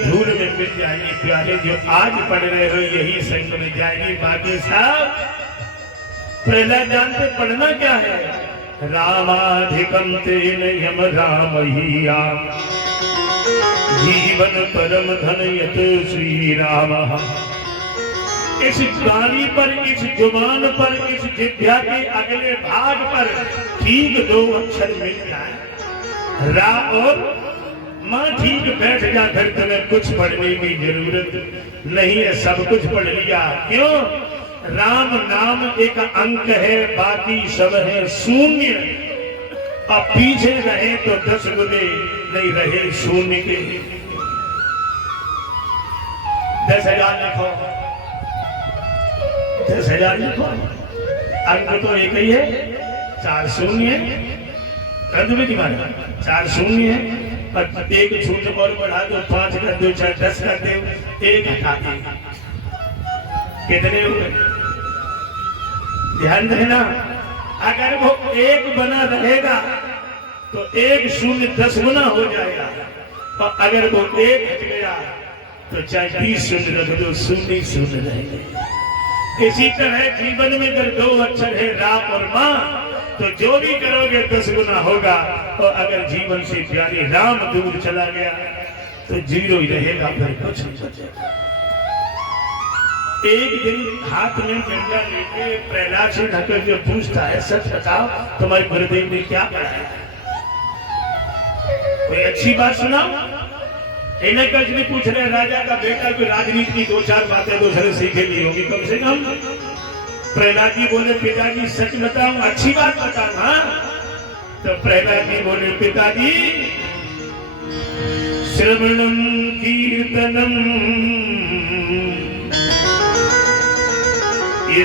धूल में मिल जाएगी। प्यारे जो आज पढ़ रहे हो यही संग में जाएगी। बाकी साहब प्रहलाद जानते पढ़ना क्या है? रामाधिकम तेन यम रामहिया जीवन परम धन यत श्री राम। इस गाड़ी पर, इस जुबान पर, इस जिह्वा के अगले भाग पर ठीक 2 अक्षर मिल जाए, रा और माँ, ठीक बैठ जा, फिर तुम्हें कुछ पढ़ने की जरूरत नहीं है, सब कुछ पढ़ लिया। क्यों? राम नाम एक अंक है, बाकी सब है शून्य। अब पीछे रहे तो 10 गुने, नहीं रहे शून्य के 10,000 लिखो, 10,000 लिखो। अंक तो एक ही है, 4 शून्य है, कर दो बेटी मारा, 4 शून्य है, पर एक शून्य और बढ़ा दो, 5 कर दो, 4 10 कर दो, 1 हटा दो, कितने हुए? ध्यान देना, अगर वो 1 बना रहेगा तो 1 शून्य 10 गुना हो जाएगा, और अगर वो 1 हट गया तो चाहे 20 शून्य रख दो, शून्य शून्य रहेंगे। इसी तरह जीवन में अगर 2 अक्षर है रा और माँ, तो जो भी करोगे 10 गुना होगा, और अगर जीवन से प्यारे राम दूर चला गया तो 0 ही रहेगा, फिर कुछ नहीं बचेगा। एक दिन हाथ में डंडा लेके प्रहलाद से ढकर जो पूछता है, सच बताओ तुम्हारे गुरुदेव ने क्या पढ़ाया? कोई अच्छी बात सुनाओ। इन्हें कच नहीं पूछ रहे, राजा का बेटा कोई राजनीति की 2-4 बातें दूसरे सीखे ली होगी कम से कम। प्रहलाद जी बोले, पिताजी सच बताऊं, अच्छी बात बताऊं? हाँ। तो प्रहलाद जी बोले, पिताजी श्रवणम कीर्तनम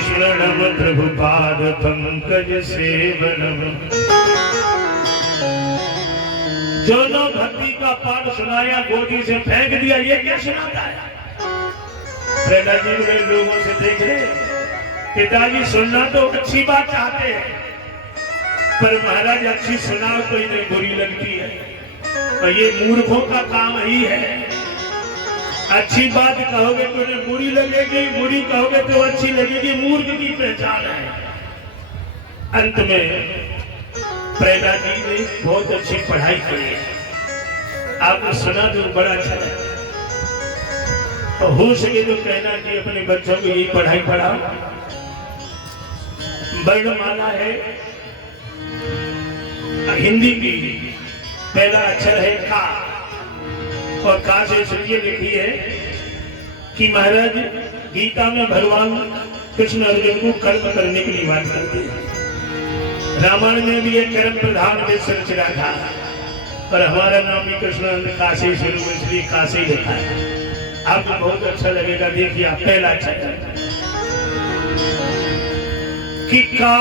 स्मरणम प्रभुपाद पंकज सेवनम। जो लोग भक्ति का पाठ सुनाया गोदी से फेंक दिया, ये क्या सुनाता है? प्रहलाद जी बड़े लोगों से देख रहे, पिताजी सुनना तो अच्छी बात चाहते हैं, पर महाराज अच्छी सुनाओ तो इन्हें बुरी लगती है, और ये मूर्खों का काम ही है। अच्छी बात कहोगे तो उन्हें बुरी लगेगी, बुरी कहोगे तो अच्छी लगेगी, मूर्ख की पहचान है। अंत में प्रहलाद जी ने बहुत अच्छी पढ़ाई करी है, आपने सुना तो बड़ा अच्छा है। तो हो सके तो कहना कि अपने बच्चों को यही पढ़ाई पढ़ाओ। वर्णमाला है हिंदी की, पहला अक्षर है का, और का से इसलिए लिखी है कि महाराज गीता में भगवान कृष्ण अर्जुन को कर्म करने के लिए बात करते हैं। रामायण में भी एक कर्म प्रधान में संरचना था, पर हमारा नाम भी कृष्ण का से शुरू हुआ, इसलिए का से लिखा है। आपको बहुत अच्छा लगेगा, देखिए आप पहला अक्षर कि का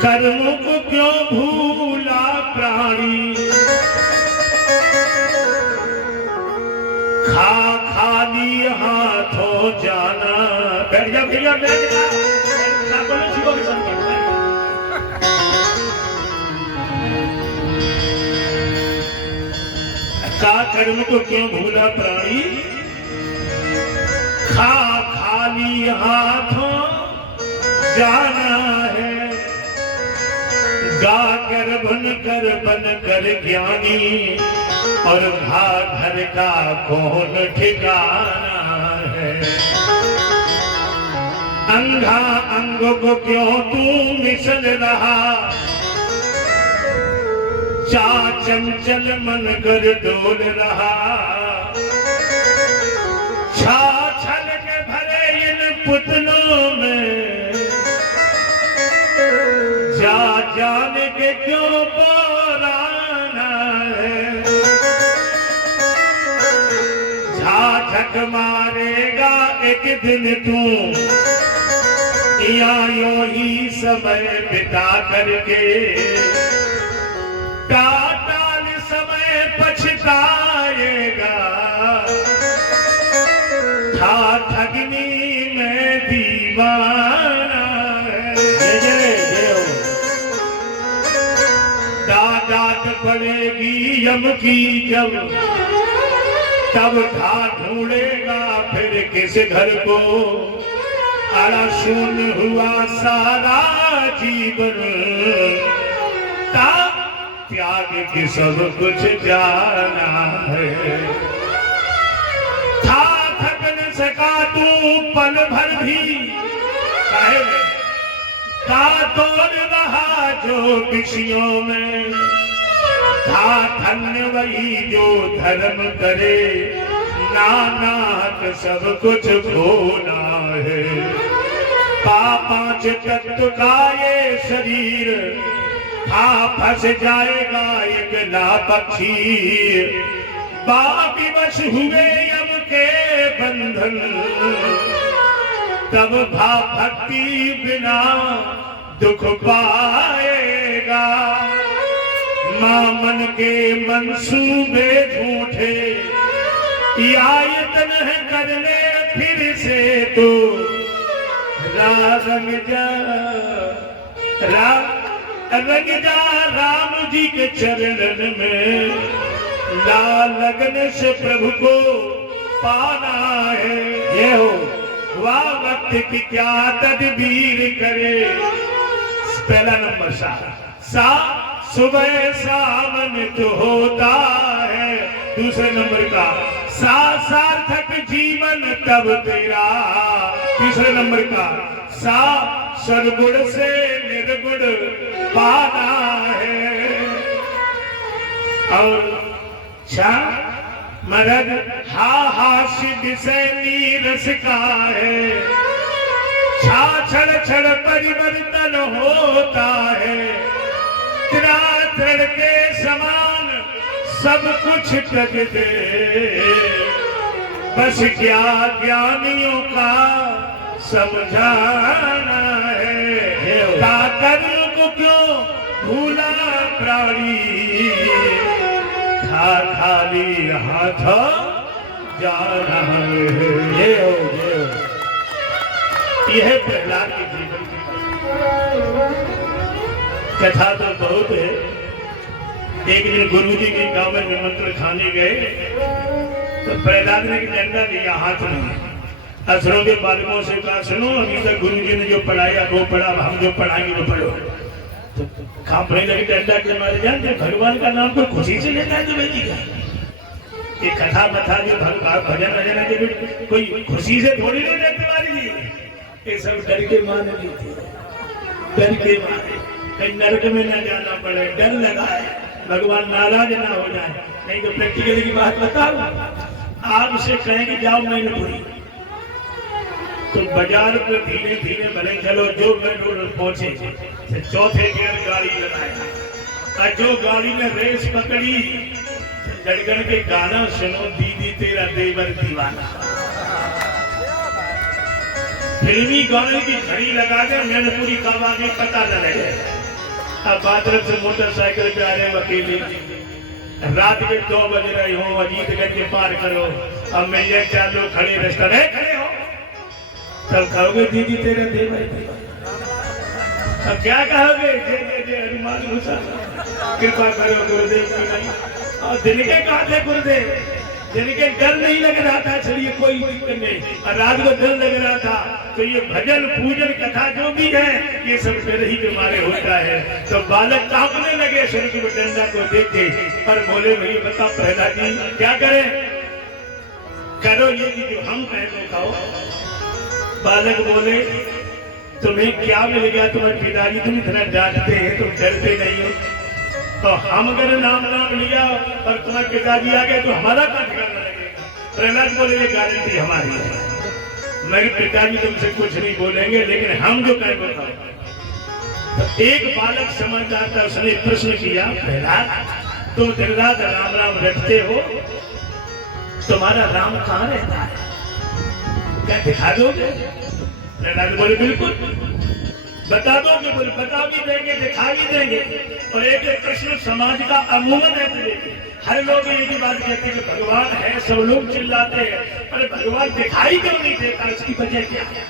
कर्म को क्यों भूला प्राणी, खा खाली हाथों जाना। बैठ जा भैया, बैठ जा, का कर्म को क्यों भूला प्राणी, खा खाली हाथों जाना है। गा कर बन कर ज्ञानी, और घा घर का कौन ठिकाना है। अंधा अंग को क्यों तू मिसल रहा, चा चंचल मन कर डोल रहा। छा छल के भरे इन पुतलों में, जा जाने के क्यों बोराना है। झाझक मारेगा एक दिन तू, या यूं ही समय बिता करके। टाटाल समय पछताएगा, था ठगनी में दीवाना है। डांट पड़ेगी चमकी जब तब था ढूंढेगा फिर किस घर को। अड़ा सुन हुआ सारा जीवन त्याग की सब कुछ जाना है। था थक न सका तू पल भर भी का तोड़ रहा जो विषयों में। था धन्य वही जो धर्म करे नानाक सब कुछ खोना है। पांच तत्व का ये शरीर फंस जाएगा एक ना पक्षी। बाकी बस हुए यम के बंधन तब भक्ति बिना दुख पाएगा। मां मन के मंसूबे झूठे आयतन है करने फिर से तो रंग जा राम जी के चरण में। ला लगन से प्रभु को पाना है। ये हो वाह वक्त की क्या तदबीर करे। पहला नंबर सा सुबह सावन तो होता है। दूसरे नंबर का सार्थक जीवन तब तेरा। तीसरे नंबर का सरगुण से निर्गुण पाना है। और मरद सिद्ध से नीरस का है। क्षण परिवर्तन होता है। तृण के समान सब कुछ तक दे। बस क्या ज्ञानियों का समझाना है। कर्म को क्यों भूला प्राणी खाली हाथ जा रहा है। यह प्रहलाद के जीवन की कथा तो बहुत है। एक दिन गुरुजी के गांव में निमंत्रण खाने गए तो प्रहलाद ने डंडा लिया हाथ में। असरों के बालकों से कहा सुनो अभी तक गुरुजी ने जो पढ़ाया वो पढ़ा, हम जो पढ़ाएंगे वो पढ़ो। तो कांपने लगे डंडा के मारे। जानते भगवान का नाम कोई खुशी से लेता है बेटी का। ये कथा बता जो भजन भजन के कोई खुशी से थोड़ी नहीं लेते वाली। ये सब डर के मारे लेते, डर के मारे कहीं नरक में न जाना पड़े, डर लगा है भगवान नाराज ना हो जाए। नहीं तो प्रैक्टिकली की बात बताओ, आप से कहेंगे जाओ मैनपुरी तो बाजार पर धीरे धीरे भले चलो। जो मैनपुर पहुंचे तो चौथे गियर गाड़ी लगाया और जो गाड़ी ने रेस पकड़ी जड़गन के गाना सुनो दीदी तेरा देवर दीवाना। फिल्मी गाने की घड़ी लगा दे मैनपुरी कब आगे पता न लगे। अब बादल से मोटरसाइकिल पे आ रहे अकेले रात के 2 बज रहे हो अजीतगंज के पार करो। अब मिल 4 लोग खड़े रास्ता में खड़े हो तब कहोगे दीदी तेरे देवर। अब क्या कहोगे जय हनुमान घुसा कृपा करो गुरुदेव की नहीं। और दिन के कहा थे गुरुदेव, दिन के डर नहीं लग रहा था। चलिए कोई दिक्कत नहीं। और रात को डर लग रहा था। तो ये भजन पूजन कथा जो भी है ये सब डर ही के मारे होता है। तो बालक कांपने लगे स्वर्ग में डंडा को देख के। पर बोले भाई बता प्रहलाद जी क्या करें। करो ये जो हम कहते खाओ। बालक बोले तुम्हें क्या मिलेगा, तुम्हारे पिताजी तुम इतना डांटते हैं, तुम डरते नहीं हो। तो हम अगर नाम लिया और तुम्हारे पिताजी आ गए तो हमारा क्या ठिकाना लगेगा। प्रहलाद बोले ये गारंटी हमारी है। मेरे पिताजी तुमसे कुछ नहीं बोलेंगे लेकिन हम जो कहें बताओ। तो एक बालक समझदार था, उसने प्रश्न किया प्रहलाद तुम दिन रात राम राम रटते हो, तुम्हारा राम कहाँ रहता है, क्या दिखा दोगे। प्रहलाद बोले बिल्कुल बता दोगे। बोले बता भी देंगे दिखा भी देंगे। और एक प्रश्न समाज का अमूमन है। हर लोग ये भी बात कहते हैं कि भगवान है, सब लोग चिल्लाते हैं, अरे भगवान दिखाई क्यों नहीं देता, इसकी वजह क्या है।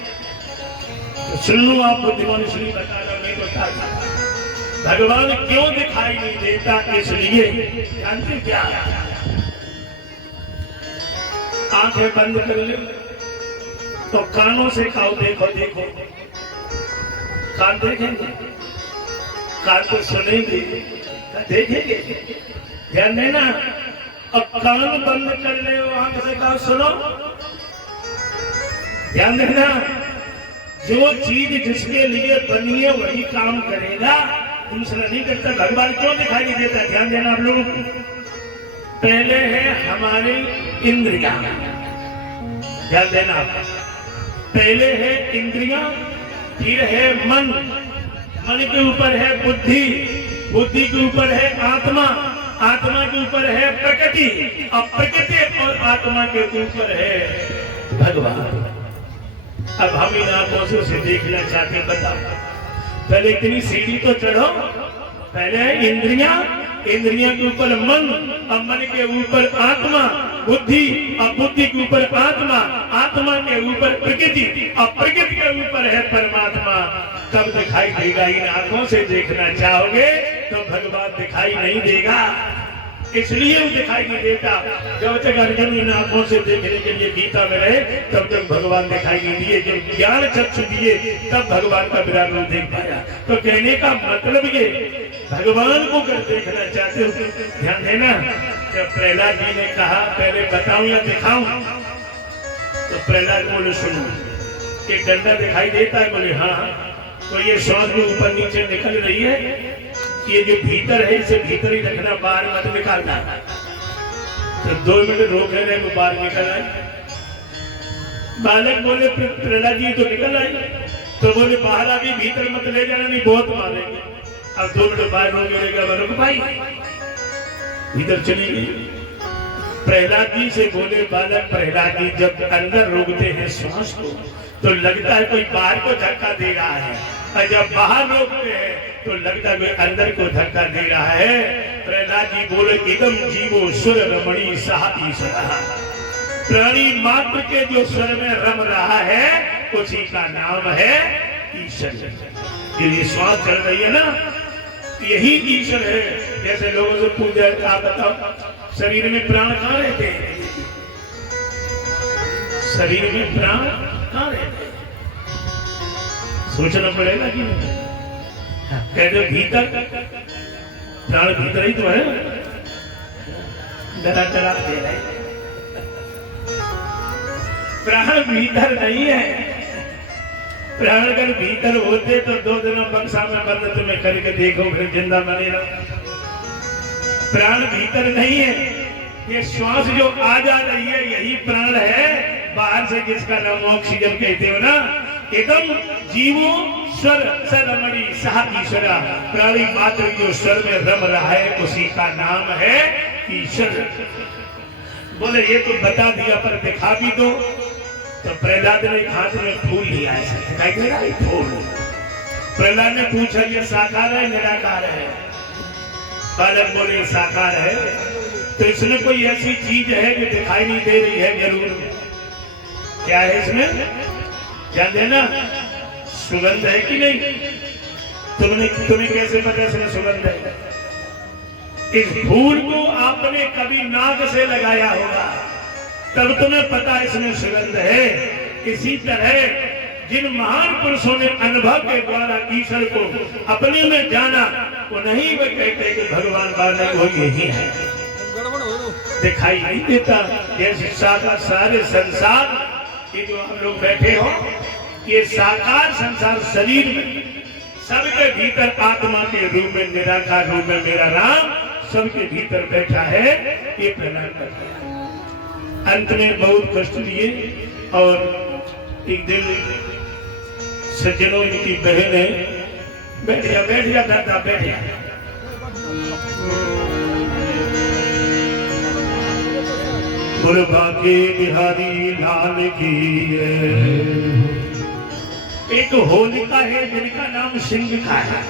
तो सुन लो आप बुद्धिमान इसलिए बता रहा नहीं बता। भगवान क्यों दिखाई नहीं देता? इसलिए जानते क्या, आंखें बंद कर ले तो कानों से कहो देखो देखो, कान देखेंगे, कान को सुनेंगे, देखेंगे, ध्यान देना। अब कान बंद कर ले, आंख से कहो सुनो, ध्यान देना। जो चीज जिसके लिए बनी है वही काम करेगा, दूसरा नहीं करता। भगवान क्यों दिखाई नहीं देता? ध्यान देना आप लोग। पहले है हमारी इंद्रियां, ध्यान देना। पहले है इंद्रियां, फिर है मन, मन के ऊपर है बुद्धि, बुद्धि के ऊपर है आत्मा, आत्मा के ऊपर है प्रकृति, अब प्रकृति और आत्मा के ऊपर है भगवान। अब हम इन आंखों से उसे देखना चाहते हैं, बताओ। पहले इतनी सीढ़ी तो चढ़ो। पहले है इंद्रियां, इंद्रियां के ऊपर मन, अब मन के ऊपर आत्मा, बुद्धि, अब बुद्धि के ऊपर आत्मा, आत्मा के ऊपर प्रकृति, अब प्रकृति के ऊपर है परमात्मा। तब दिखाई देगा। इन आंखों से देखना चाहोगे तो भगवान दिखाई नहीं देगा, इसलिए वो दिखाई नहीं देता। जब तक अर्जुन इन आंखों से देखने के लिए गीता में रहे तब तक भगवान दिखाई नहीं दिए। जब ज्ञान चक्षु दिए तब भगवान का विराट रूप देख पाया। तो कहने का मतलब ये, भगवान को अगर देखना चाहते हो ध्यान देना। जब प्रहलाद जी ने कहा पहले बताऊं या दिखाऊं, तो प्रहलाद बोले सुनो, एक डंडा दिखाई देता है? बोले हाँ। तो ये श्वास भी ऊपर नीचे निकल रही है, ये जो भीतर है इसे भीतर ही रखना, बाहर मत निकालना। तो 2 मिनट रोक लेने को बाहर निकल आए। बालक बोले प्रहलाद जी तो निकल आई, तो बोले बाहर अभी भीतर मत ले जाना, नहीं बहुत मारेंगे। अब 2 मिनट बाहर रोक लेगा, बोलो भाई भीतर चली गई। प्रहलाद जी से बोले बालक प्रहलाद जी, जब अंदर रोकते हैं श्वास को तो लगता है कोई बाहर को धक्का दे रहा है, और जब बाहर रोकते हैं तो लगता है कोई अंदर को धक्का दे रहा है। प्रहलाद जी बोले इदम जीवो सुर रमणी सहा ईश्वर, प्राणी मात्र के जो स्वर में रम रहा है उसी का नाम है ईश्वर। ये श्वास चल रही है ना, यही ईश्वर है। जैसे लोगों से पूछा, आप बताओ शरीर में प्राण कहाँ रहते हैं? शरीर में प्राण कहाँ रहते हैं? सोचना पड़ेगा कि कहते भीतर, प्राण भीतर ही तो है। डरा डरा दे रहे, प्राण भीतर नहीं है। प्राण अगर भीतर होते तो 2 दिन बक्सा में बंद तुम्हें करके देखो, फिर जिंदा बनेगा। प्राण भीतर नहीं है, ये श्वास जो आ जा रही है यही प्राण है। बाहर से जिसका नाम ऑक्सीजन कहते हो ना, एकदम जीवो स्वर सरमणि सहा ईश्वर, प्राणी मात्र जो स्वर में रम रहा है उसी का नाम है ईश्वर। बोले ये तो बता दिया पर दिखा भी दो। तो प्रहलाद ने हाथ में फूल लिया, ऐसा दिखाई दे रहा है फूल। प्रहलाद ने पूछा ये साकार है निराकार है? बालक बोले साकार है। तो इसमें कोई ऐसी चीज है जो दिखाई नहीं दे रही है? जरूर। क्या है इसमें? ध्यान देना, सुगंध है कि नहीं? तुम्हें कैसे पता इसमें सुगंध है? इस फूल को आपने कभी नाक से लगाया होगा तब तुम्हें पता इसमें सुगंध है। इसी तरह जिन महान पुरुषों ने अनुभव के द्वारा ईश्वर को अपने में जाना, वो नहीं वो कहते कि भगवान बालक वो यही है, दिखाई नहीं देता। जैसे सारे संसार ये जो हम लोग बैठे हो, ये साकार संसार शरीर में सबके भीतर आत्मा के रूप में, निराकार रूप में मेरा राम सबके भीतर बैठा है। ये प्रणाम करता है। अंत में बहुत कष्ट दिए और एक दिन सज्जनों की बहन है, बैठ जा दादा बैठ जा। बोल बाके बिहारी लाल की। एक होलिका है जिनका नाम सिंह का है।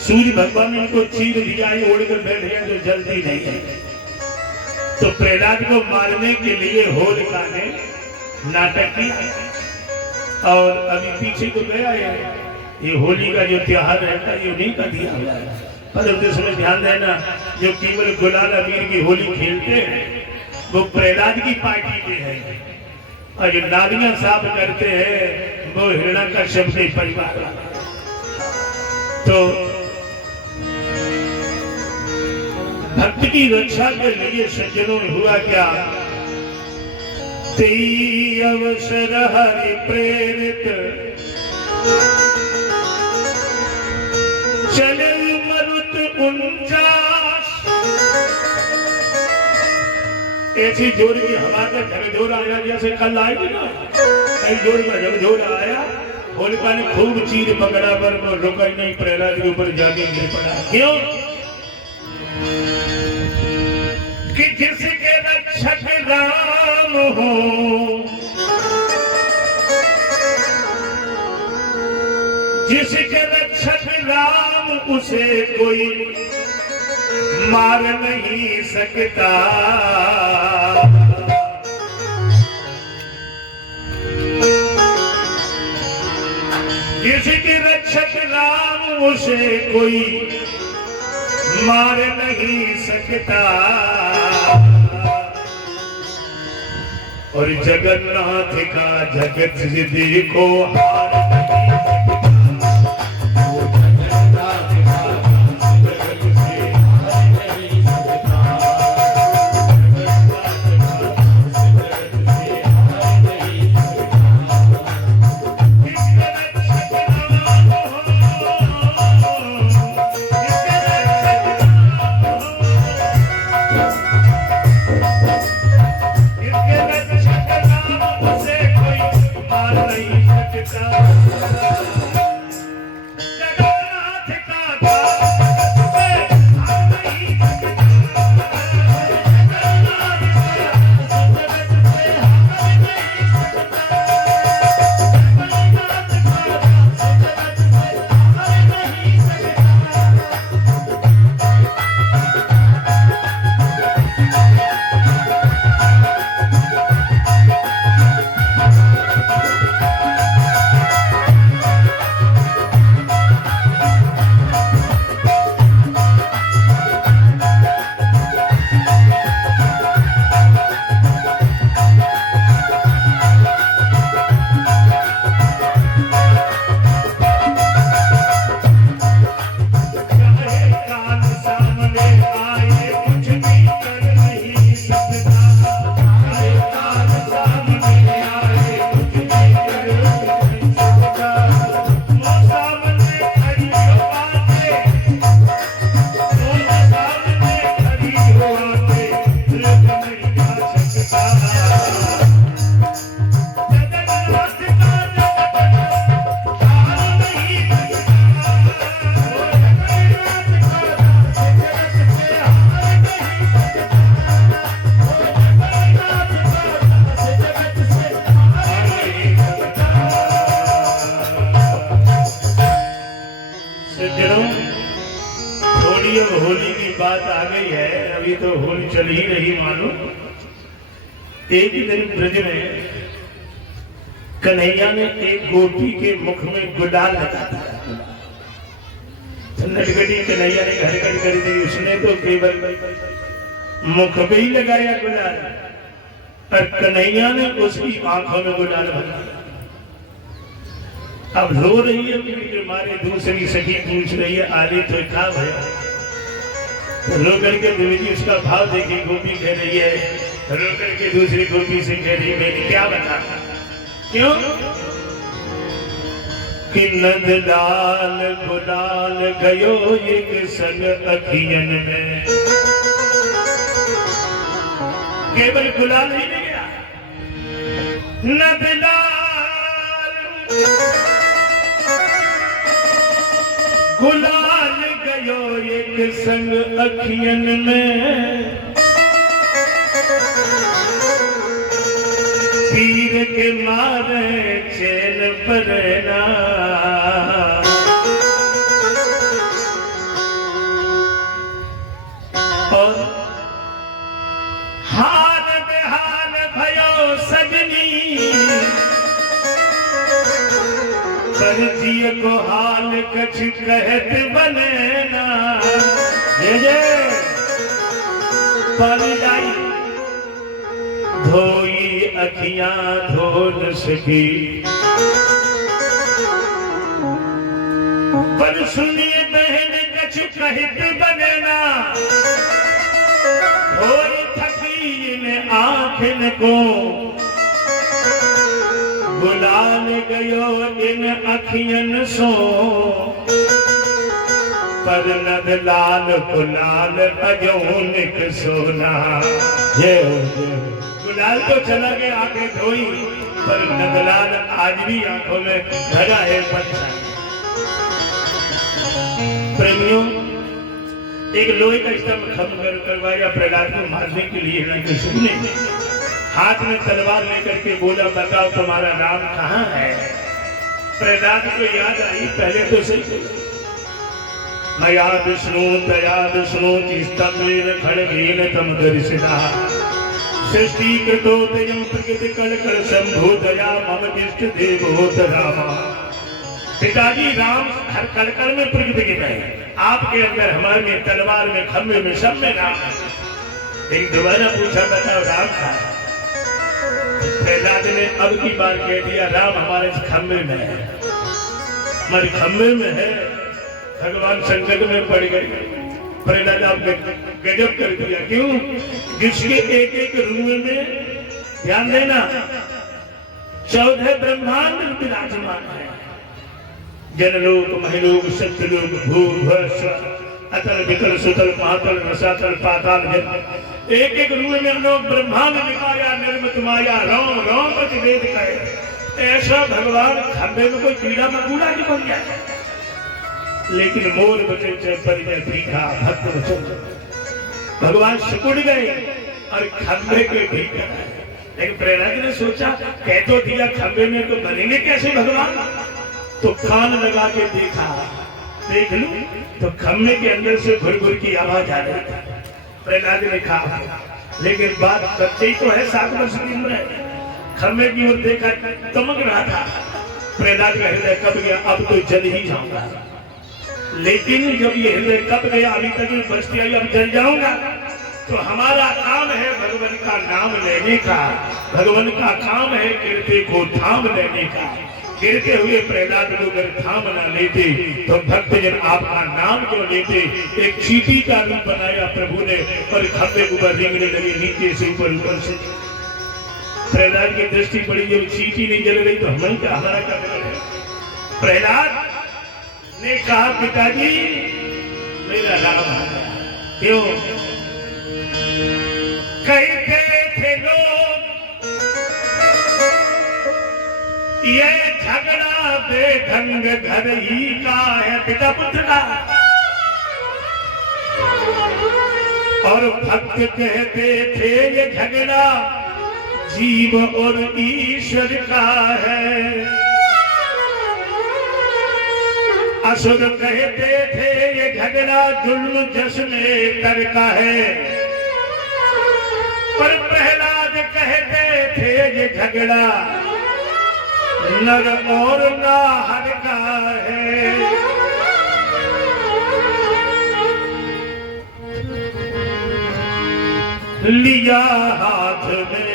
सूर्य भगवान ने उनको चीर दिया, ओढ़ कर बैठ गया जो जल्दी नहीं है। तो प्रहलाद को मारने के लिए होलिका ने नाटक किया और अभी पीछे को गया है। ये होली का जो त्योहार रहता है ये उन्हीं का दिया हुआ है। पर उसमें ध्यान देना, जो केवल गुलाल अबीर की होली खेलते हैं वो प्रहलाद की पार्टी के हैं, और जो नालियां साफ करते हैं वो हिरण्यकश्यप के परिवार वाला। तो भक्त की रक्षा के लिए सज्जनों में हुआ क्या, तेई अवसर हरि प्रेरित चले मरुत 49। ऐसी जोर की हमारे घर जोर आया, जैसे कल आएगी ना, एक जोर का जब जोर आया, होलिका ने खूब चीर पकड़ा पर वो रुका ही नहीं, प्रहलाद के ऊपर जाके गिर पड़ा। क्यों कि जिसके रक्षक राम हो, जिसके रक्षक राम उसे कोई मार नहीं सकता। जिसके रक्षक राम उसे कोई मार नहीं सकता। और जगन्नाथ का जगत से देखो हार नहीं सकता। होली की बात आ गई है, अभी तो होली चल ही रही मालूम। एक ही दिन ब्रज में कन्हैया ने एक गोपी के मुख में गुलाल लगा दिया। नटखटी कन्हैया ने हरकत कर दी, उसने तो केवल मुख में ही लगाया गुलाल, और कन्हैया ने उसकी आंखों में गुलाल भरा। अब रो रही है कि मारे दूसरी सखी पूछ रही है आले तो क्या भया। रो करके देवी उसका भाव देखी, गोपी कह रही है, रो करके दूसरी गोपी से कह रही मैंने क्या बता। क्यों कि नंदलाल गुलाल गयो एक संग अखियन में। केवल गुलाल ही नहीं गया, नंदलाल गुलाल गयो एक संग अखियन में। पीर के मारे चैन परना, और हाल बेहाल भयो सजनी, पर जिय को हाल कछ कहत बने ना जे पानी लाई धोई अखियां धो न सकी पर सुनिए बहन कछ कहत बने ना धोई थकी इन आँखन को गुलाल गयो इन अखियन सो पर नद लाल गुलाल अजोनिक सोना गुलाल तो चला गया आंखें धोई पर नदलाल आज भी आंखों में भरा है बच्चा। प्रेमियों, एक लोहे का स्तंभ खत्म करवाया प्रहलाद को मारने के लिए हिरण्यकशिपु ने हाथ में तलवार लेकर के बोला बताओ तुम्हारा नाम कहाँ है। प्रहलाद को याद आई पहले तो सही मया विष्णु तया विष्णु स्तंभेन खड्गेन तम दर्शिता सृष्टि कृतो तयं प्रकृति कलकल शंभो दया मम इष्ट देवोत रामा। पिताजी राम हर कलकल में प्रकृति के में आपके अंदर हमारे में तलवार में खम्भे में सब में राम है। एक दोबारा पूछा बताओ राम का। प्रहलाद ने अब की बार कह दिया राम हमारे खम्भे में है, हमारे खम्भे में है। भगवान संकट में पड़ गए। प्रहलाद आप गजब कर दिया। क्यों? जिसके एक एक रूम में ध्यान देना 14 ब्रह्मांड विराजमान है। जनलोक महलोक सत्यलोक भूर्भुव अतल वितल सुतल महातल रसातल पाताल एक एक रूम में हम लोग ब्रह्मांड निकाया निर्मित माया रोम रोम पति वेद कहे। ऐसा भगवान खंबे में कोई कीड़ा मकूड़ा नहीं बन गया। लेकिन मोर बचे परिजय भीखा भक्त वचन भगवान सिकुड़ गए और खंबे के भीखा। लेकिन प्रहलाद ने सोचा कह तो दिया खंबे में तो बनेंगे कैसे भगवान। तो कान लगा के देखा, देख लूं तो खम्भे के अंदर से घुर घुर की आवाज आ रही थी। प्रहलाद ने कहा लेकिन बात बच्चे ही तो है 7 वर्ष की उम्र है। खम्भे की ओर देखा चमक रहा था। प्रहलाद का हृदय कब गया अब तो जल ही जाऊंगा। लेकिन जब ये हृदय कब गया अभी तक बचती आई अब जल जाऊंगा। तो हमारा काम है भगवान का नाम लेने का। भगवान का काम है गिरते को थाम लेने का। गिरते हुए प्रहलाद को अगर थाम ना लेते तो भक्तजन आपका नाम क्यों लेते। एक चींटी का रूप बनाया प्रभु ने और खंभे के ऊपर रेंगने लगे नीचे से ऊपर से। प्रहलाद की दृष्टि पड़ी जब चींटी नहीं जल रही तो हमें क्या हमारा क्या है। प्रहलाद ने कहा पिताजी मेरा राम आ गया। क्यों? कहते थे लोग ये झगड़ा बेढंग घर ही का है पिता पुत्र का। और भक्त कहते थे ये झगड़ा जीव और ईश्वर का है। असुर कहते थे ये झगड़ा जुल्म जश्न तर का है। पर प्रहलाद कहते थे ये झगड़ा नर और नाहर का है। लिया हाथ में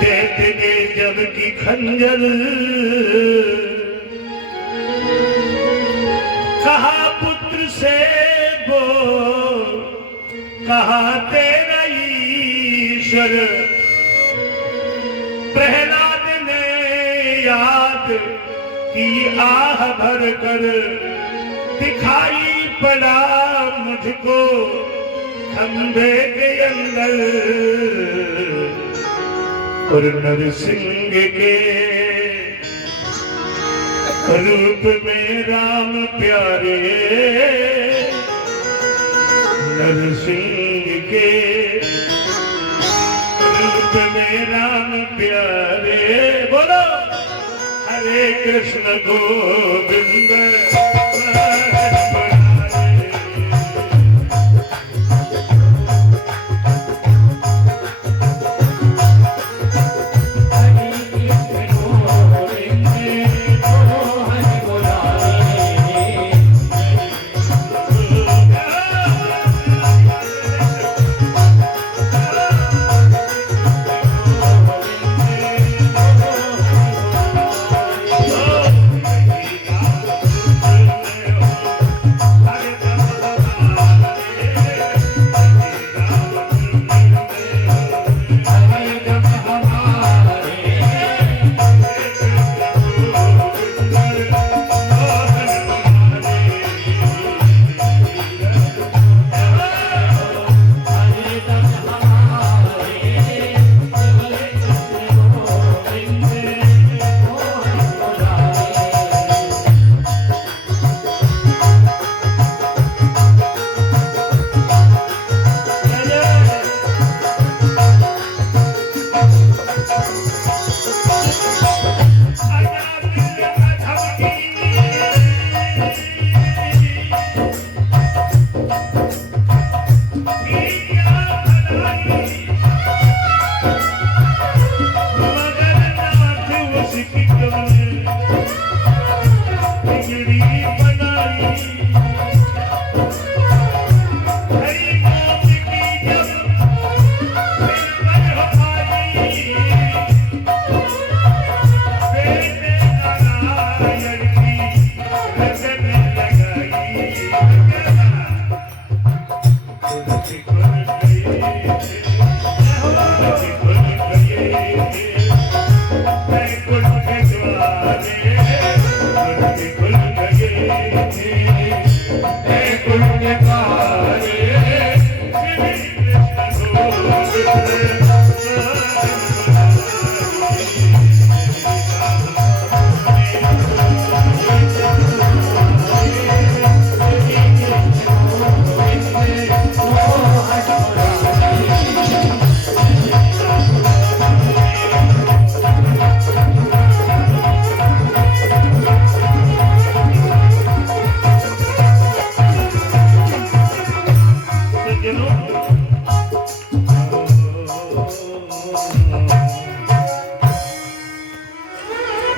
देते ने जब की खंजर कहा पुत्र से बोल कहा तेरा ईश्वर। प्रहलाद ने याद की आह भर कर दिखाई पड़ा मुझको खंबे के अंदर। और नरसिंह के रूप में राम प्यारे नरसिंह के रूप में राम प्यारे। बोलो हरे कृष्ण गोविंद।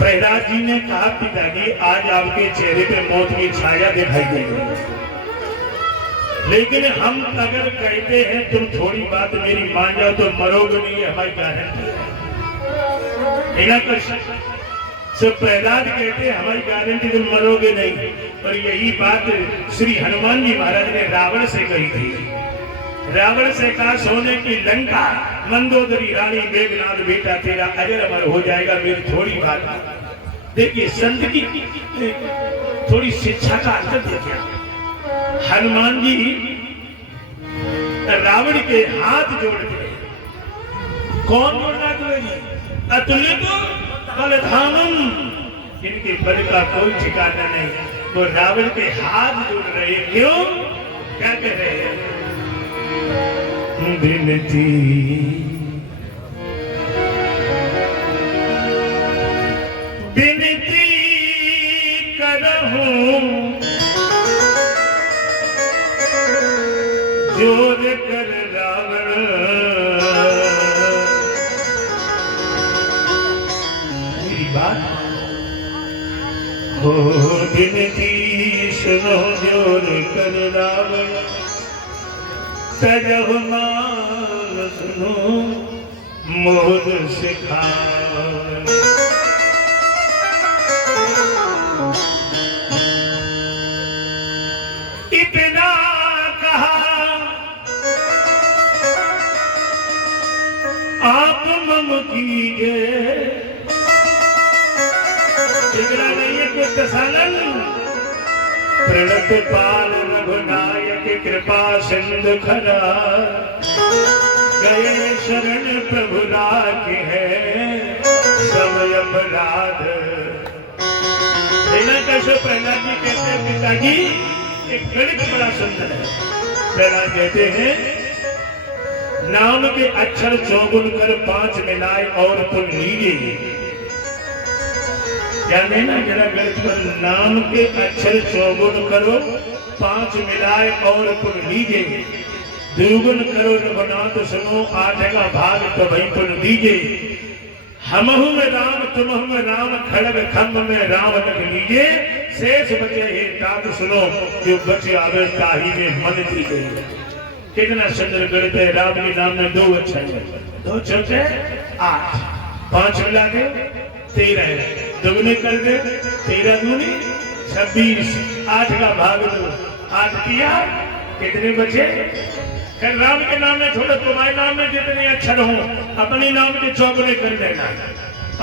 प्रहलाद जी ने कहा पिताजी आज आपके चेहरे पे मौत की छाया दिखाई दे रही, लेकिन हम अगर कहते हैं तुम थोड़ी बात मेरी मान जाओ तो मरोगे नहीं, हमारी गारंटी है। सब प्रहलाद कहते हैं हमारी गारंटी तुम मरोगे नहीं। और यही बात श्री हनुमान जी महाराज ने रावण से कही थी। रावण से कहा सोने की लंका मंदोदरी रानी मेघनाथ बेटा तेरा अजर अमर हो जाएगा, मेरी थोड़ी बात। देखिए संत की थोड़ी शिक्षा का अर्थ देखिए। हनुमान जी रावण के हाथ जोड़ दिए। कौन जोड़ना तुम्हें? अतुलित बलधामम, इनके बल का कोई ठिकाना नहीं। वो रावण के हाथ जोड़ रहे, क्यों? क्या कह रहे हैं? विनती विनती करहूं जोर कर रावण, मेरी बात हो विनती सुनो जोर कर रावण, तजब मान सुनो मोद सिखा। इतना कहा आप मम कीजिए, इतना नहीं है कुछ दसानन। प्रणत पाल रघुनायक कृपा सिंधु खरा, गए शरण प्रभु राखे है समय अपराध। कैसे प्रहलाद जी कहते हैं पिताजी एक गणित बड़ा सुंदर है। प्रहलाद कहते हैं नाम के अक्षर चौगुन कर 5 मिलाए और पुन लीजिए। क्या लेना जरा गणित पर? नाम के अक्षर चौगुन करो 5 मिलाए और पुन लीजिए। दुगुन करो रघुनाथ सुनो 8 का भाग तो भाई पुन दीजिए। हमहु में राम तुमहु में राम खड़ग खम्भ में राम रख लीजिए। शेष बचे हे तात सुनो जो बचे आवे ताही में मन दीजिए। कितना सुंदर गणित है। राम के नाम में 2 अक्षर है, 2 चौके 8, 5 मिला के 13, दुगने कर दे 13 दूनी 26, 8 का भाग 2, 8 किया, कितने बचे? राम के नाम में छोड़ो, तुम्हारे नाम में जितने अक्षर हो अपने नाम के चौगुने कर देना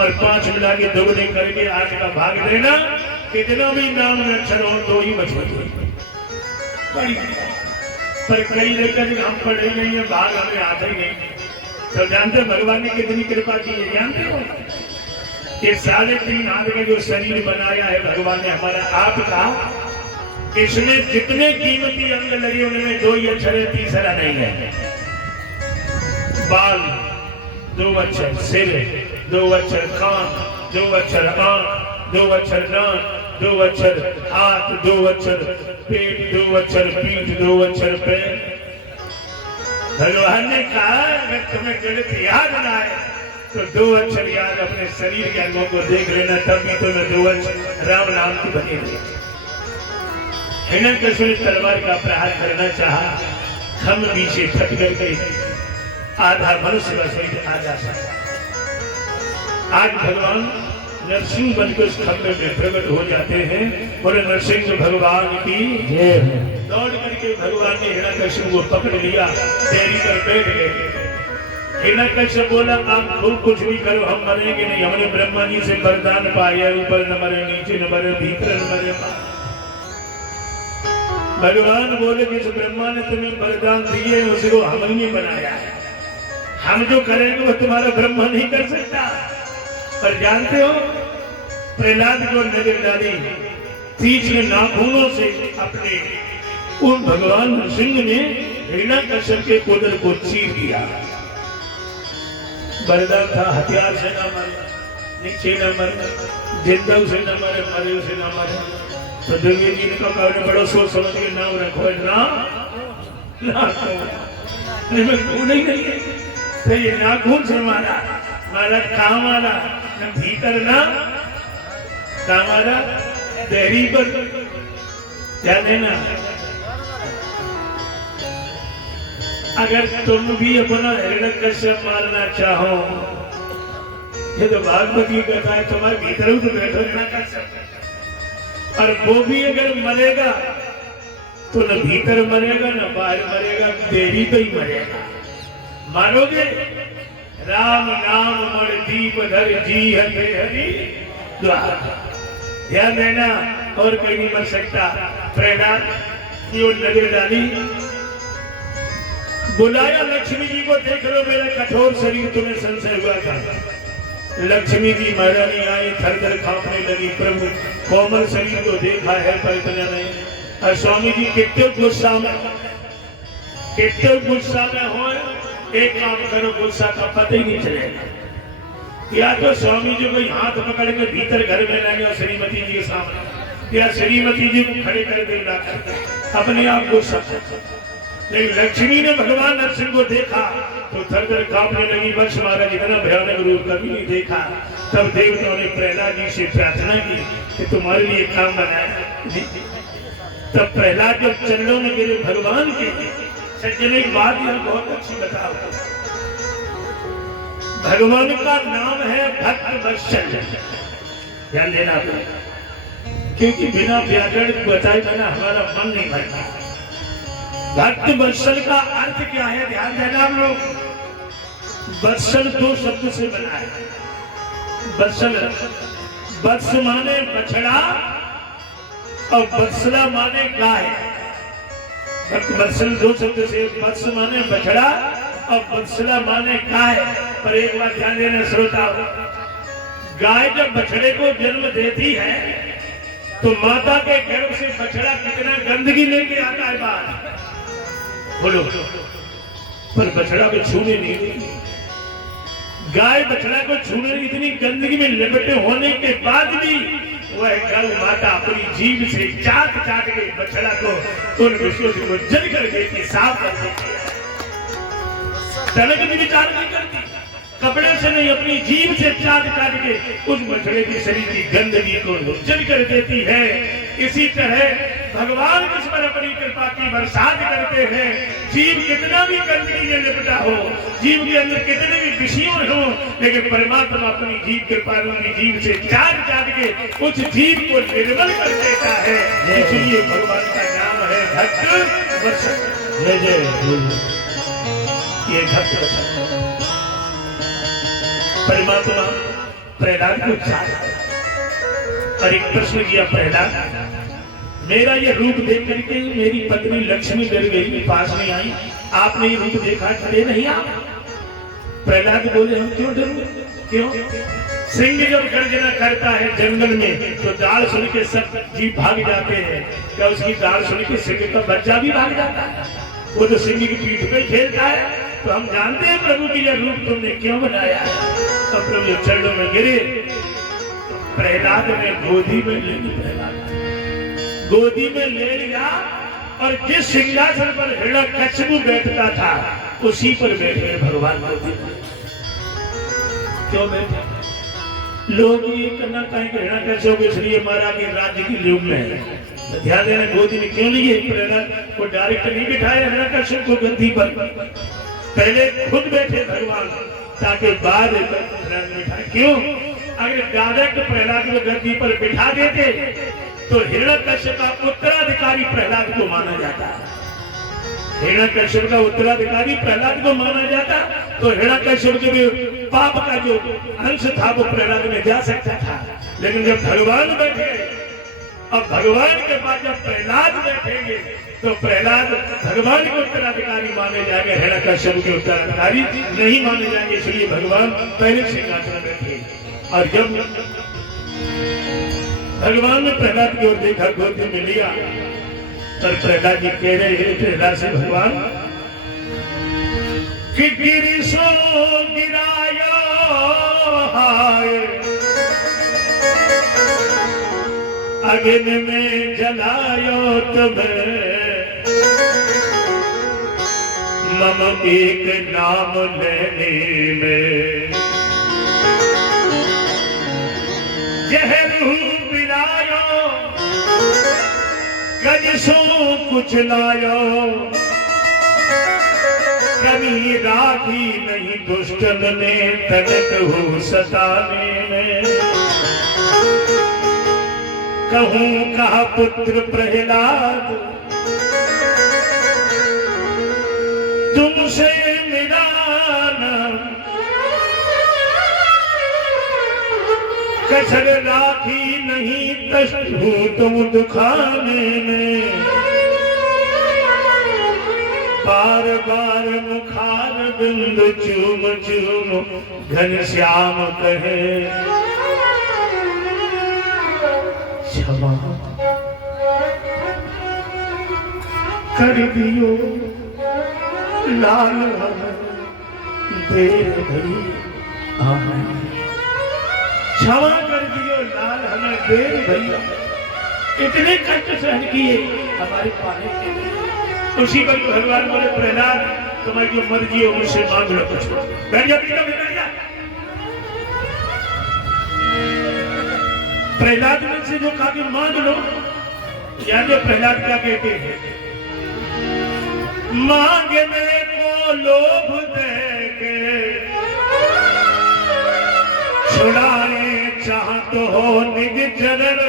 और 5 मिला के दुगने करके 8 का भाग देना। कितना भी नाम में अक्षर हो 2 ही बचे। पर कई लेकर हम पढ़े नहीं है, भाग हमें आता ही नहीं। तो जानते भगवान ने कितनी कृपा की है? जानते हो कि 3.5 हाथ में जो शरीर बनाया है भगवान ने हमारा आपका, इसमें जितने कीमती अंग लगे उनमें 2 ही अक्षर है, तीसरा नहीं है। बाल 2 अक्षर, सिर 2 अक्षर, कान 2 अक्षर, आंख 2 अक्षर, नाक 2 अक्षर, हाथ 2 अक्षर, पेट 2 अक्षर, पीठ 2 अक्षर, पैर। भगवान ने कहा अगर तुम्हें गणित याद ना आए तो 2 अक्षर याद अपने शरीर के अंगों को देख लेना, तब भी तुम्हें 2 अक्षर राम नाम की बनेगी। हिरण्यकशिपु तलवार का प्रहार करना चाहा, खम्भ पीछे फट करके आधा मनुष्य का शरीर आधा सका। आज भगवान नरसिंह बनकर उस खम्भे में प्रकट हो जाते हैं। बोले नरसिंह भगवान की जय। दौड़ करके भगवान ने हिरण्यकश्यप को पकड़ लिया, डेयरी पर बैठ गए। हिरण्यकश्यप बोला आप खूब कुछ भी करो, हम मरेंगे नहीं, हमने ब्रह्मा जी से वरदान पाया, ऊपर न मरे, नीचे न मरे, भीतर न मरे। भगवान बोले जिस ब्रह्मा ने तुम्हें वरदान दिए उसको हमने बनाया है, हम जो करेंगे वो तुम्हारा ब्रह्मा नहीं कर सकता। पर जानते हो प्रहलाद को नजर डाली, तीसरे नाखूनों से अपने उन भगवान नृसिंह ने हिरण्यकश्यप के कोदर को चीर दिया। वरदान था हथियार से न मरे, नीचे न मरे, जिंदा से न मरे, मरे से न मरे। तो दुर्गा जी ने कहा बड़ो सोच समझ के नाम रखो, नहीं तो ये नाखून से मारा, मारा काम वाला न भीतर ना काम वाला देहरी पर ध्यान देना। अगर तुम भी अपना हिरण्यकश्यप मारना चाहो, ये तो भागवत की कथा है, तुम्हारे भीतर तो बैठो हिरण्यकश्यप। और वो भी अगर मरेगा तो न भीतर मरेगा न बाहर मरेगा, देरी तो ही मरेगा। मारोगे राम नाम मर दीप धर जी हरे हरि द्वार, ध्यान देना और कहीं नहीं मर सकता। प्रहलाद की ओर नजर डाली, बुलाया लक्ष्मी जी को, देख लो मेरा कठोर शरीर तुम्हें संशय हुआ था। लक्ष्मी जी महारानी आई, थर थर कांपने लगी, प्रभु कोमल शरीर को देखा है पर इतना नहीं। और स्वामी जी कितने गुस्सा में हो, एक काम करो गुस्सा का पता ही नहीं चलेगा। या तो स्वामी जी को हाथ पकड़ के भीतर घर में लाएंगे और श्रीमती जी के सामने, या श्रीमती जी को खड़े कर देगा अपने आप गुस्सा। लेकिन लक्ष्मी ने भगवान नरसिंह को देखा तो थर-थर कांपने लगी। वंश महाराज इतना भयानक रूप कभी नहीं देखा। तब देवताओं ने प्रहलाद जी से प्रार्थना की कि तुम्हारे लिए काम बनाया। तब प्रहलाद जब चरणों में गिरे भगवान के, सज्जन एक बात यह बहुत अच्छी बताओ, भगवान का नाम है भक्त वत्सल, ध्यान देना, क्योंकि बिना व्याकरण बताए बिना हमारा मन नहीं भरता। भक्त वत्सल का अर्थ क्या है, ध्यान देना आप लोग। वत्सल दो शब्द से बना है। वत्सल, वत्स माने बछड़ा और वत्सला माने गाय। भक्त वत्सल दो शब्द से, वत्स माने बछड़ा और वत्सला माने गाय। पर एक बात ध्यान देना श्रोता, गाय जब बछड़े को जन्म देती है तो माता के गर्भ से बछड़ा कितना गंदगी लेके आता है बाहर, बोलो, पर बछड़ा को छूने नहीं देती। गाय बछड़ा को छूने, इतनी गंदगी में लिपटे होने के बाद भी वह गौ माता अपनी जीभ से चाट चाट के बछड़ा को उन विषयों को जल कर देती, साफ कर देती है। तनक भी विचार नहीं करती, कपड़े से नहीं, अपनी जीभ से चाट चाट के उस बछड़े की शरीर की गंदगी को जल कर देती है। इसी तरह भगवान जिस पर अपनी कृपा की बरसात करते हैं, जीव कितना भी गंदगी में लिपटा हो, जीव के अंदर कितने भी विषयों हो, लेकिन परमात्मा अपनी जीव कृपा रूपी जीव से चाट चाट के उस जीव को निर्मल कर देता है। इसलिए भगवान का नाम है भक्त वत्सल। जय जय, ये भक्त वत्सल परमात्मा प्रहलाद को चाहता है। और एक प्रश्न किया प्रहलाद, मेरा ये रूप देख करके मेरी पत्नी लक्ष्मी डर गई, पास नहीं आई, आपने ये रूप देखा, डरे नहीं आप? प्रहलाद बोले हम क्यों डरूं, क्यों? सिंह जब गर्जना करता है जंगल में तो दाल सुन के सब जीव भाग जाते हैं, क्या उसकी दाल सुन के सिंह का बच्चा भी भाग जाता है? वो तो सिंह की पीठ पे खेलता है। तो हम जानते हैं प्रभु की यह रूप तुमने क्यों बनाया है। तो प्रभु चरणों में गिरे, प्रहलाद ने गोदी में ले ली, प्रहलाद गोदी में ले लिया और जिस सिंहासन पर हिरण्यकश्यप बैठता था उसी पर बैठे भगवान गोदी में। क्यों बैठे? लोग ये करना कहेंगे हिरण्यकश्यप इसलिए मारा कि राज्य की लोग में, ध्यान देना गोदी में क्यों लिए? प्रहलाद को डायरेक्ट नहीं बिठाया हिरण्यकश्यप को गद्दी पर, पहले खुद बैठे भगवान ताकि बाद में बिठाए। क्यों? अगर डायरेक्ट प्रहलाद को गद्दी पर बिठा देते तो हिरण्यकश्यप का उत्तराधिकारी प्रहलाद को माना जाता है। हिरण्यकश्यप का उत्तराधिकारी प्रहलाद को माना जाता, तो हिरण्यकश्यप के भी पाप का जो अंश था वो प्रहलाद में जा सकता था। लेकिन जब भगवान बैठे, अब भगवान के बाद जब प्रहलाद बैठेंगे तो प्रहलाद भगवान के उत्तराधिकारी माने जाएंगे, हिरण्यकश्यप के उत्तराधिकारी नहीं माने जाएंगे। इसलिए भगवान पहले सिंहासन में बैठे। और जब भगवान ने प्रहलाद की ओर देखा, गोद में लिया, और प्रहलाद जी कह रहे हैं प्रहलाद से भगवान कि गिरिशो गिरायो हाय, अग्नि में जलायो तुम्हें, मम एक नाम लेने में जहरू पिलायो, गजसो कुचलायो, कमी राखी नहीं दुष्टन ने तनक हो सताने में। कहूं कहा पुत्र प्रहलाद तुमसे मिला नाम, कसर राखी नहीं कष्ट हूं तुम दुखाने में। बार बार मुखार बिंदु चूम चूम घनश्याम कहे, क्षमा कर दियो लाल देर भई आए, क्षमा कर दियो लाल हमें देर भैया, इतने कष्ट सहन किए हमारे पाने के लिए। उसी पर भगवान बोले प्रहलाद तुम्हारी जो मर्जी हो मुझसे मांग लो कुछ। बैठ जा बेटा, बैठ जा। प्रहलाद ने से जो कहा कि मांग लो, या जो प्रहलाद क्या कहते हैं, मांगने को लोभ दे के छुड़ाए चाहत हो निज चरण,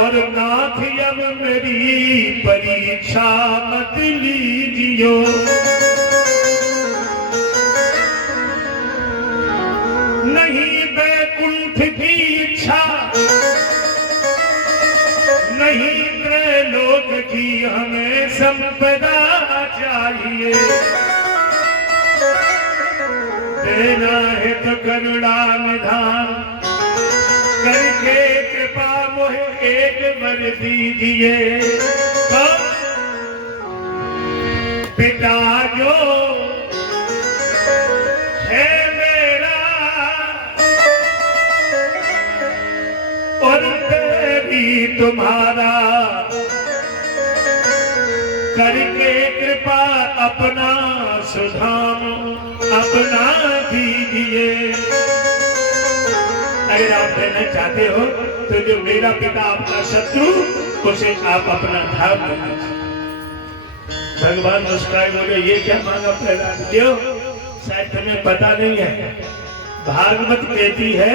और नाथ अब मेरी परीक्षा मत लीजियो। नहीं बैकुंठ की इच्छा, नहीं त्रैलोक की हमें संपदा चाहिए। देना है तो करुणा निधान करके कृपा मोहे एक वर दीजिए। पिता जो है मेरा और तेरी तुम्हारा, करके कृपा अपना सुधाम अपना दीजिए। अगर आप देना चाहते हो तो जो मेरा पिता आपका शत्रु उसे आप अपना धाम दीजिए। भगवान मुस्कुराए बोले ये क्या मांगा प्रहलाद, क्यों? शायद तुम्हें पता नहीं है, भागवत कहती है,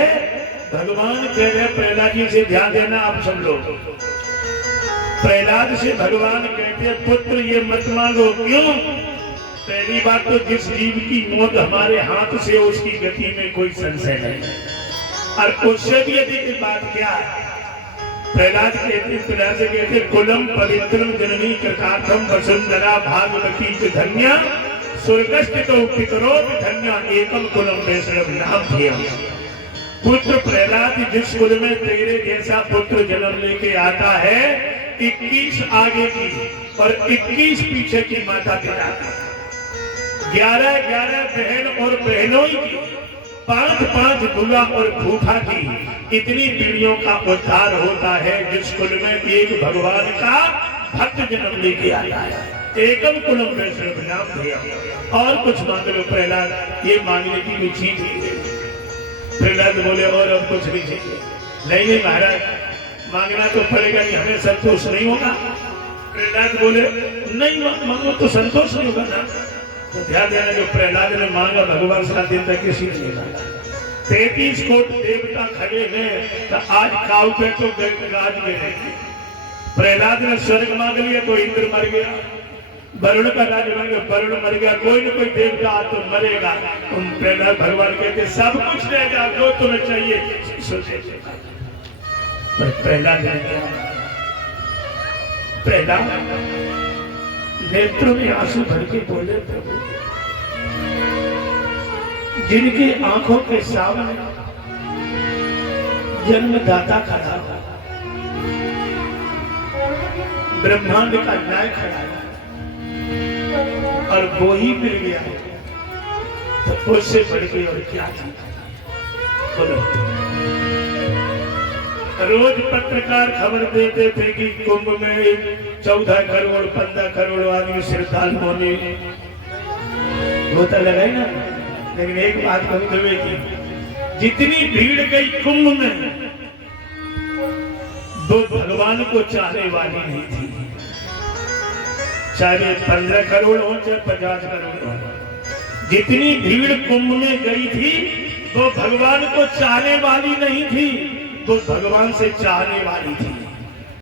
भगवान कह रहे प्रहलाद जी से ध्यान देना आप सब लोग। प्रहलाद से भगवान कहते हैं पुत्र ये मत मांगो, क्यों? पहली बात तो जिस जीव की मौत हमारे हाथ से उसकी गति में कोई संशय नहीं, और उससे भी अधिक बात क्या है, प्रहलाद कहते कुलम पवित्रम जननी कृतार्थम वसुंधरा भागवती धन्या स्वर्गस्थ तो पितरो धन्या एकम कुलम वैष्णव नाम धिया। पुत्र प्रहलाद जिस कुल में तेरे जैसा पुत्र जन्म लेके आता है, 21 आगे की और 21 पीछे की माता पिता की, 11 बहन और बहनों की, 5 बुआ और फूफा की, इतनी पीढ़ियों का उद्धार होता है जिस कुल में एक भगवान का भक्त जन्म लेके आता है। एकम कुलम वैष्णव नाम धिया। और कुछ मांग लो प्रहलाद, ये मांगने की भी चीज नहीं। प्रहलाद बोले और अब कुछ नहीं चाहिए। नहीं महाराज, मांगना तो पड़ेगा, नहीं हमें संतोष नहीं होगा। प्रहलाद बोले नहीं मांगो तो संतोष नहीं होगा ना। तो ध्यान देना, जो प्रहलाद ने मांगा भगवान 7 दिन तक किसी ने नहीं मांगा। 33 कोटि देवता खड़े हैं तो आज काउ पे तो गाज में प्रहलाद ने स्वर्ग मांग लिया तो इंद्र मर गया, वरुण का राज बन गया, वरुण मर गया, कोई न कोई देवता आ तो मरेगा। तुम प्रहलाद भगवान कहते सब कुछ देगा जो तुम्हें चाहिए। पर प्रहलाद ने क्या, प्रहलाद नेत्रों में आंसू भर के बोले, प्रभु जिनकी आंखों के सामने जन्मदाता खड़ा हुआ, ब्रह्मांड का न्याय खड़ा है और वो ही मिल गया तो उससे बढ़ के और क्या चीज। बोलो, रोज पत्रकार खबर देते थे कि कुंभ में 14 करोड़ 15 करोड़ आदमी श्रद्धालु होने, वो तो लगा ना। लेकिन एक बात कहूं तुम्हें कि जितनी भीड़ गई कुंभ में वो भगवान को चाहने वाली नहीं थी, चाहे 15 करोड़ हो चाहे 50 करोड़ हो। जितनी भीड़ कुंभ में गई थी वो भगवान को चाहने वाली नहीं थी, वो भगवान से चाहने वाली थी।